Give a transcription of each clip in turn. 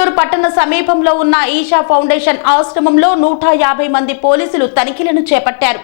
కోయంబత్తూరు పట్టణ సమీపంలో ఉన్న ఈషా ఫౌండేషన్ ఆశ్రమంలో 150 మంది పోలీసులు తనిఖీలను చేపట్టారు.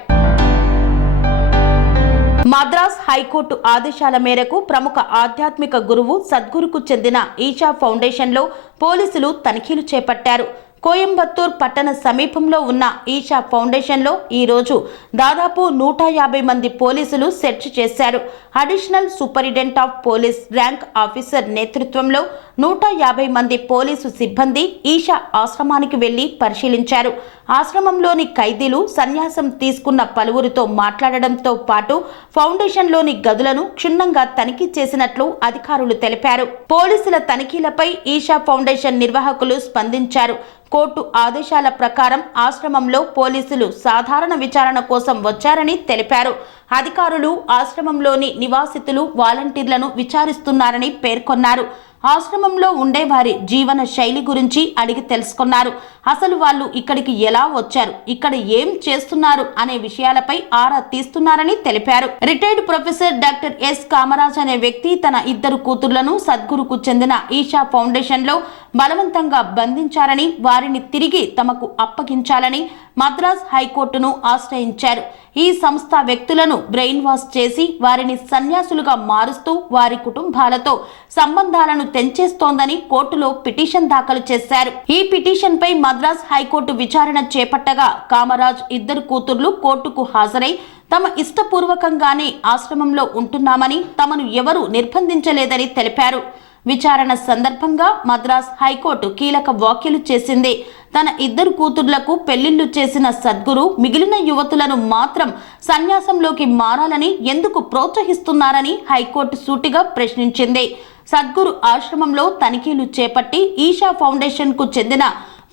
మద్రాస్ హైకోర్టు ఆదేశాల మేరకు ప్రముఖ ఆధ్యాత్మిక గురువు సద్గురుకు చెందిన ఈషా ఫౌండేషన్లో పోలీసులు తనిఖీలు చేపట్టారు. కోయంబత్తూర్ పట్టణ సమీపంలో ఉన్న ఈషా ఫౌండేషన్లో ఈరోజు దాదాపు 150 మంది పోలీసులు సెర్చ్ చేశారు. Additional superintendent of police rank officer నేతృత్వంలో 150 మంది పోలీసు సిబ్బంది ఈషా ఆశ్రమానికి వెళ్లి పరిశీలించారు. ఆశ్రమంలోని ఖైదీలు సన్యాసం తీసుకున్న పలువురితో మాట్లాడడంతో పాటు ఫౌండేషన్లోని గదులను క్షుణ్ణంగా తనిఖీ చేసినట్లు అధికారులు తెలిపారు. పోలీసుల తనిఖీలపై ఈషా ఫౌండేషన్ నిర్వాహకులు స్పందించారు. కోర్టు ఆదేశాల ప్రకారం ఆశ్రమంలో పోలీసులు సాధారణ విచారణ కోసం వచ్చారని తెలిపారు. అధికారులు ఆశ్రమంలోని నివాసితులు వాలంటీర్లను విచారిస్తున్నారని పేర్కొన్నారు. ఆశ్రమంలో ఉండేవారి జీవన శైలి గురించి అడిగి తెలుసుకున్నారు. అసలు వాళ్ళు ఇక్కడికి ఎలా వచ్చారు, ఇక్కడ ఏం చేస్తున్నారు అనే విషయాలపై ఆరా తీస్తున్నారని తెలిపారు. Retired professor doctor yes Kamaraj అనే వ్యక్తి తన 2 కూతుళ్లను సద్గురుకు చెందిన ఈషా ఫౌండేషన్లో బలవంతంగా బంధించారని, వారిని తిరిగి తమకు అప్పగించాలని మద్రాస్ హైకోర్టును ఆశ్రయించారు. ఈ సంస్థ వ్యక్తులను బ్రెయిన్ వాష్ చేసి వారిని సన్యాసులుగా మారుస్తూ వారి కుటుంబాలతో సంబంధాలను తెంచేస్తోందని కోర్టులో పిటిషన్ దాఖలు చేశారు. ఈ పిటిషన్ పై మద్రాస్ హైకోర్టు విచారణ చేపట్టగా కామరాజ్ 2 కూతుర్లు కోర్టుకు హాజరై తమ ఇష్టపూర్వకంగానే ఆశ్రమంలో ఉంటున్నామని, తమను ఎవరూ నిర్బంధించలేదని తెలిపారు. విచారణ సందర్భంగా మద్రాస్ హైకోర్టు కీలక వ్యాఖ్యలు చేసింది. తన 2 కూతుర్లకు పెళ్లిళ్లు చేసిన సద్గురు మిగిలిన యువతులను మాత్రం సన్యాసంలోకి మారాలని ఎందుకు ప్రోత్సహిస్తున్నారని హైకోర్టు సూటిగా ప్రశ్నించింది. సద్గురు ఆశ్రమంలో తనిఖీలు చేపట్టి ఈషా ఫౌండేషన్కు చెందిన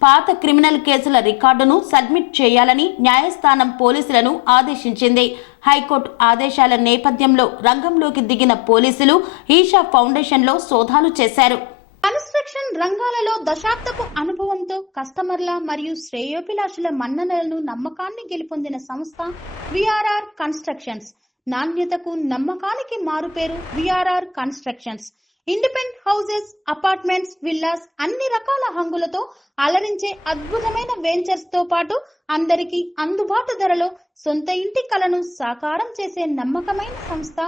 పాత క్రిమినల్ కేసుల రికార్డును సబ్మిట్ చేయాలని న్యాయస్థానం పోలీసులను ఆదేశించింది. హైకోర్టు ఆదేశాల నేపథ్యంలో రంగంలోకి దిగిన పోలీసులు ఈషా ఫౌండేషన్లో సోదాలు చేశారు. కన్స్ట్రక్షన్ రంగాలలో దశాబ్దపు అనుభవంతో కస్టమర్ల మరియు శ్రేయోభిలాషుల మన్ననలను నమ్మకాన్ని గెలుపొందిన సంస్థ విఆర్ఆర్ కన్స్ట్రక్షన్స్. నాణ్యతకు నమ్మకానికి మారుపేరు VRR constructions. Independent houses, apartments, villas అన్ని రకాల హంగులతో అలరించే అద్భుతమైన వెంచర్స్ తో పాటు అందరికీ అందుబాటు ధరలో సొంత ఇంటి కలను సాకారం చేసే నమ్మకమైన సంస్థ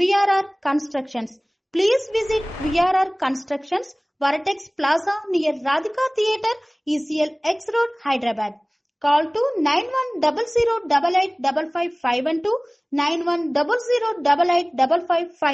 VRR constructions. Please visit VRR constructions, వరటెక్స్ plaza near Radhika theatre, ECL X Road, Hyderabad. Call to 910088555512, 9100885555.